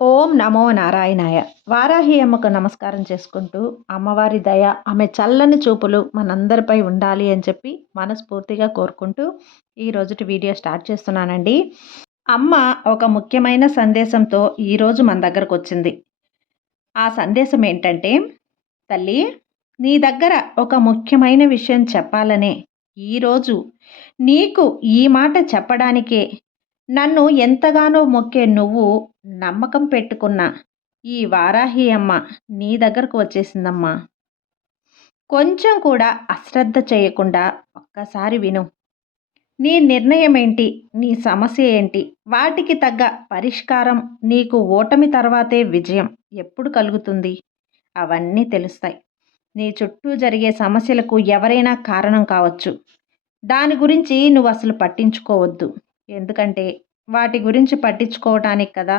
ఓం నమో నారాయణాయ. వారాహి అమ్మకు నమస్కారం చేసుకుంటూ, అమ్మవారి దయ, ఆమె చల్లని చూపులు మనందరిపై ఉండాలి అని చెప్పి మనస్ఫూర్తిగా కోరుకుంటూ, ఈ రోజుటి వీడియో స్టార్ట్ చేస్తున్నానండి. అమ్మ ఒక ముఖ్యమైన సందేశంతో ఈరోజు మన దగ్గరకొచ్చింది. ఆ సందేశం ఏంటంటే, తల్లి, నీ దగ్గర ఒక ముఖ్యమైన విషయం చెప్పాలనే ఈరోజు నీకు ఈ మాట చెప్పడానికే నన్ను ఎంతగానో మొక్కే నువ్వు నమ్మకం పెట్టుకున్న ఈ వారాహి అమ్మ నీ దగ్గరకు వచ్చేసిందమ్మా. కొంచెం కూడా అశ్రద్ధ చేయకుండా ఒక్కసారి విను. నీ నిర్ణయం ఏంటి? నీ సమస్య ఏంటి? వాటికి తగ్గ పరిష్కారం నీకు ఓటమి తర్వాతే విజయం ఎప్పుడు కలుగుతుంది? అవన్నీ తెలుస్తాయి. నీ చుట్టూ జరిగే సమస్యలకు ఎవరైనా కారణం కావచ్చు. దాని గురించి నువ్వు అసలు పట్టించుకోవద్దు. ఎందుకంటే వాటి గురించి పట్టించుకోవటానికి కదా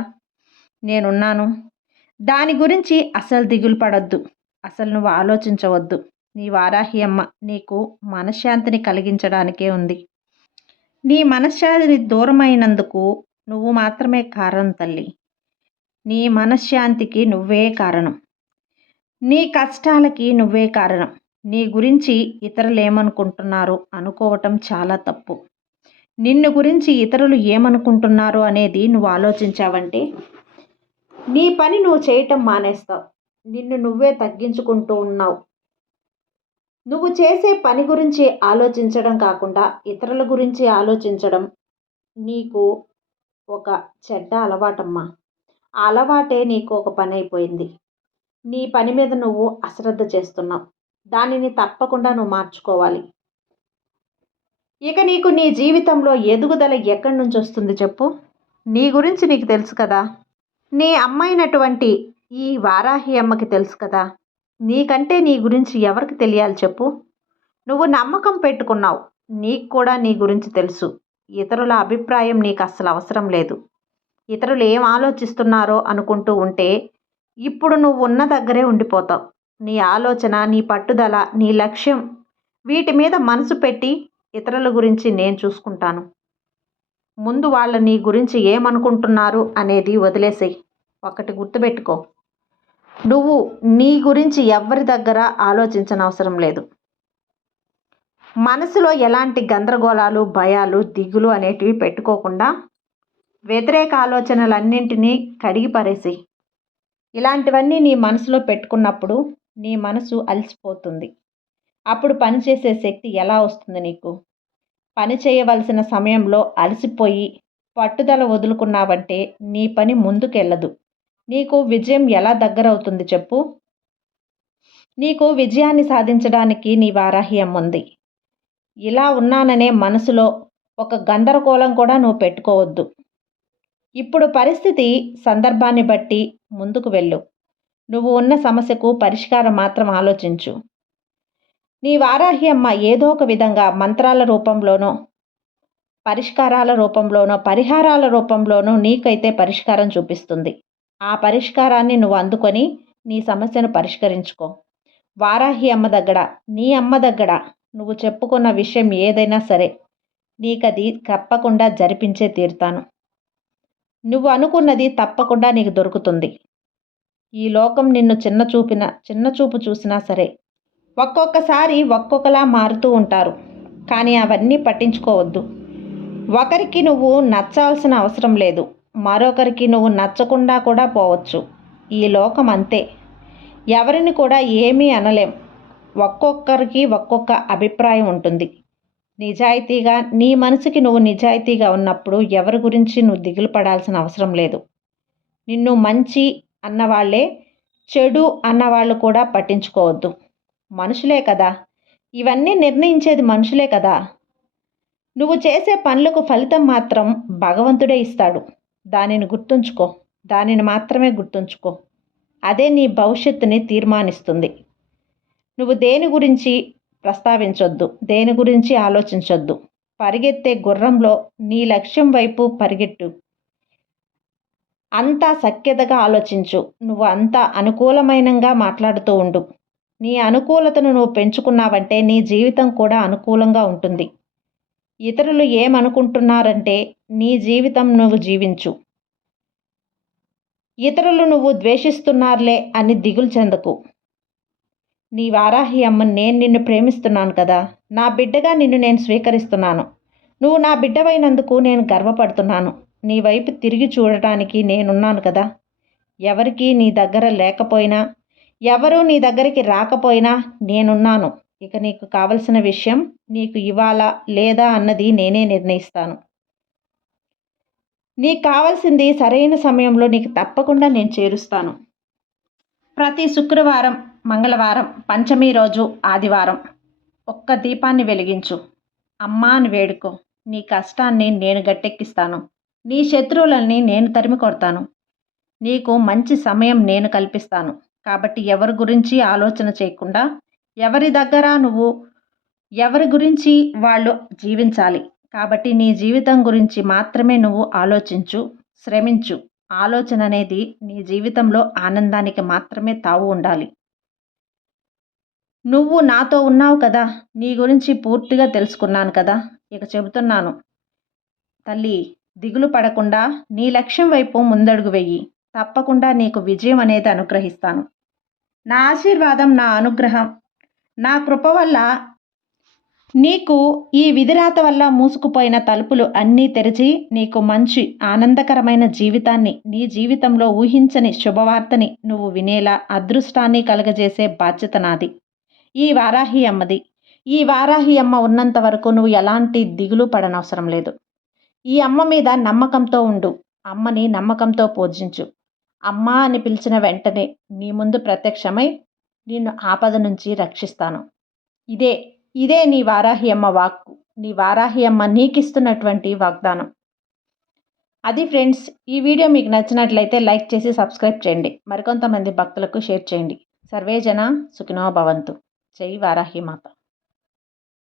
నేనున్నాను. దాని గురించి అసలు దిగులు పడొద్దు. అసలు నువ్వు ఆలోచించవద్దు. నీ వారాహి అమ్మ నీకు మనశ్శాంతిని కలిగించడానికే ఉంది. నీ మనశ్శాంతి దూరమైనందుకు నువ్వు మాత్రమే కారణం తల్లి. నీ మనశ్శాంతికి నువ్వే కారణం. నీ కష్టాలకి నువ్వే కారణం. నీ గురించి ఇతరులు ఏమనుకుంటున్నారు అనుకోవటం చాలా తప్పు. నిన్ను గురించి ఇతరులు ఏమనుకుంటున్నారు అనేది నువ్వు ఆలోచించావంటే నీ పని నువ్వు చేయటం మానేస్తావు. నిన్ను నువ్వే తగ్గించుకుంటూ ఉన్నావు. నువ్వు చేసే పని గురించి ఆలోచించడం కాకుండా ఇతరుల గురించి ఆలోచించడం నీకు ఒక చెడ్డ అలవాటమ్మా. ఆ అలవాటే నీకు ఒక పని అయిపోయింది. నీ పని మీద నువ్వు అశ్రద్ధ చేస్తున్నావు. దానిని తప్పకుండా నువ్వు మార్చుకోవాలి. ఇక నీకు నీ జీవితంలో ఎదుగుదల ఎక్కడి నుంచి వస్తుంది చెప్పు? నీ గురించి నీకు తెలుసు కదా. నీ అమ్మైనటువంటి ఈ వారాహి అమ్మకి తెలుసు కదా. నీకంటే నీ గురించి ఎవరికి తెలియాలి చెప్పు? నువ్వు నమ్మకం పెట్టుకున్నావు. నీకు కూడా నీ గురించి తెలుసు. ఇతరుల అభిప్రాయం నీకు అస్సలు అవసరం లేదు. ఇతరులు ఏం ఆలోచిస్తున్నారో అనుకుంటూ ఉంటే ఇప్పుడు నువ్వు ఉన్న దగ్గరే ఉండిపోతావు. నీ ఆలోచన, నీ పట్టుదల, నీ లక్ష్యం వీటి మీద మనసు పెట్టి ఇతరుల గురించి నేను చూసుకుంటాను. ముందు వాళ్ళు నీ గురించి ఏమనుకుంటున్నారు అనేది వదిలేసేయి. ఒకటి గుర్తుపెట్టుకో, నువ్వు నీ గురించి ఎవరి దగ్గర ఆలోచించనవసరం లేదు. మనసులో ఎలాంటి గందరగోళాలు, భయాలు, దిగులు అనేటివి పెట్టుకోకుండా వ్యతిరేక ఆలోచనలన్నింటినీ కడిగి పారేసేయి. ఇలాంటివన్నీ నీ మనసులో పెట్టుకున్నప్పుడు నీ మనసు అలసిపోతుంది. అప్పుడు పని చేసే శక్తి ఎలా వస్తుంది నీకు? పని చేయవలసిన సమయంలో అలసిపోయి పట్టుదల వదులుకున్నావంటే నీ పని ముందుకెళ్ళదు. నీకు విజయం ఎలా దగ్గరవుతుంది చెప్పు? నీకు విజయాన్ని సాధించడానికి నీ వారాహి అమ్మ ఉంది. ఇలా ఉన్నాననే మనసులో ఒక గందరగోళం కూడా నువ్వు పెట్టుకోవద్దు. ఇప్పుడు పరిస్థితి, సందర్భాన్ని బట్టి ముందుకు వెళ్ళు. నువ్వు ఉన్న సమస్యకు పరిష్కారం మాత్రం ఆలోచించు. నీ వారాహి అమ్మ ఏదో ఒక విధంగా మంత్రాల రూపంలోనో, పరిష్కారాల రూపంలోనో, పరిహారాల రూపంలోనో నీకైతే పరిష్కారం చూపిస్తుంది. ఆ పరిష్కారాన్ని నువ్వు అందుకొని నీ సమస్యను పరిష్కరించుకో. వారాహి అమ్మ దగ్గర, నీ అమ్మ దగ్గర నువ్వు చెప్పుకున్న విషయం ఏదైనా సరే నీకది తప్పకుండా జరిపించే తీరుతాను. నువ్వు అనుకున్నది తప్పకుండా నీకు దొరుకుతుంది. ఈ లోకం నిన్ను చిన్న చూపు చూసినా సరే ఒక్కొక్కసారి ఒక్కొక్కలా మారుతూ ఉంటారు. కానీ అవన్నీ పట్టించుకోవద్దు. ఒకరికి నువ్వు నచ్చాల్సిన అవసరం లేదు. మరొకరికి నువ్వు నచ్చకుండా కూడా పోవచ్చు. ఈ లోకం అంతే. ఎవరిని కూడా ఏమీ అనలేం. ఒక్కొక్కరికి ఒక్కొక్క అభిప్రాయం ఉంటుంది. నిజాయితీగా నీ మనసుకి నువ్వు నిజాయితీగా ఉన్నప్పుడు ఎవరి గురించి నువ్వు దిగులు పడాల్సిన అవసరం లేదు. నిన్ను మంచి అన్నవాళ్లే, చెడు అన్నవాళ్ళు కూడా పట్టించుకోవద్దు. మనుషులే కదా, ఇవన్నీ నిర్ణయించేది మనుషులే కదా. నువ్వు చేసే పనులకు ఫలితం మాత్రం భగవంతుడే ఇస్తాడు. దానిని గుర్తుంచుకో. దానిని మాత్రమే గుర్తుంచుకో. అదే నీ భవిష్యత్తుని తీర్మానిస్తుంది. నువ్వు దేని గురించి ప్రస్తావించొద్దు. దేని గురించి ఆలోచించొద్దు. పరిగెత్తే గుర్రంలో నీ లక్ష్యం వైపు పరిగెట్టు. అంతా సఖ్యతగా ఆలోచించు. నువ్వు అంతా అనుకూలమైనంగా మాట్లాడుతూ ఉండు. నీ అనుకూలతను నువ్వు పెంచుకున్నావంటే నీ జీవితం కూడా అనుకూలంగా ఉంటుంది. ఇతరులు ఏమనుకుంటున్నారంటే నీ జీవితం నువ్వు జీవించు. ఇతరులు నువ్వు ద్వేషిస్తున్నారులే అని దిగులు చెందకు. నీ వారాహి అమ్మ నేను నిన్ను ప్రేమిస్తున్నాను కదా, నా బిడ్డగా నిన్ను నేను స్వీకరిస్తున్నాను. నువ్వు నా బిడ్డవైనందుకు నేను గర్వపడుతున్నాను. నీ వైపు తిరిగి చూడటానికి నేనున్నాను కదా. ఎవరికీ నీ దగ్గర లేకపోయినా, ఎవరూ నీ దగ్గరికి రాకపోయినా నేనున్నాను. ఇక నీకు కావలసిన విషయం నీకు ఇవ్వాలా లేదా అన్నది నేనే నిర్ణయిస్తాను. నీకు కావాల్సింది సరైన సమయంలో నీకు తప్పకుండా నేను చేరుస్తాను. ప్రతి శుక్రవారం, మంగళవారం, పంచమి రోజు, ఆదివారం ఒక్క దీపాన్ని వెలిగించు. అమ్మా అని వేడుకో. నీ కష్టాన్ని నేను గట్టెక్కిస్తాను. నీ శత్రువులని నేను తరిమి కొడతాను. నీకు మంచి సమయం నేను కల్పిస్తాను. కాబట్టి ఎవరి గురించి ఆలోచన చేయకుండా, ఎవరి గురించి వాళ్ళు జీవించాలి. కాబట్టి నీ జీవితం గురించి మాత్రమే నువ్వు ఆలోచించు, శ్రమించు. ఆలోచన అనేది నీ జీవితంలో ఆనందానికి మాత్రమే తావు ఉండాలి. నువ్వు నాతో ఉన్నావు కదా, నీ గురించి పూర్తిగా తెలుసుకున్నాను కదా. ఇక చెబుతున్నాను తల్లి, దిగులు పడకుండా నీ లక్ష్యం వైపు ముందడుగు వెయ్యి. తప్పకుండా నీకు విజయం అనేది అనుగ్రహిస్తాను. నా ఆశీర్వాదం, నా అనుగ్రహం, నా కృప వల్ల నీకు ఈ విధిరాత వల్ల మూసుకుపోయిన తలుపులు అన్నీ తెరిచి నీకు మంచి ఆనందకరమైన జీవితాన్ని, నీ జీవితంలో ఊహించని శుభవార్తని నువ్వు వినేలా అదృష్టాన్ని కలగజేసే బాధ్యత నాది. ఈ వారాహి అమ్మది. ఈ వారాహి అమ్మ ఉన్నంత వరకు నువ్వు ఎలాంటి దిగులు పడనవసరం లేదు. ఈ అమ్మ మీద నమ్మకంతో ఉండు. అమ్మని నమ్మకంతో పూజించు. అమ్మా అని పిలిచిన వెంటనే నీ ముందు ప్రత్యక్షమై నిన్ను ఆపద నుంచి రక్షిస్తాను. ఇదే నీ వారాహి అమ్మ వాక్కు. నీ వారాహి అమ్మ నీకిస్తున్నటువంటి వాగ్దానం. అది ఫ్రెండ్స్, ఈ వీడియో మీకు నచ్చినట్లయితే లైక్ చేసి సబ్స్క్రైబ్ చేయండి. మరికొంతమంది భక్తులకు షేర్ చేయండి. సర్వే జన సుఖినో భవంతు. జై వారాహి మాత.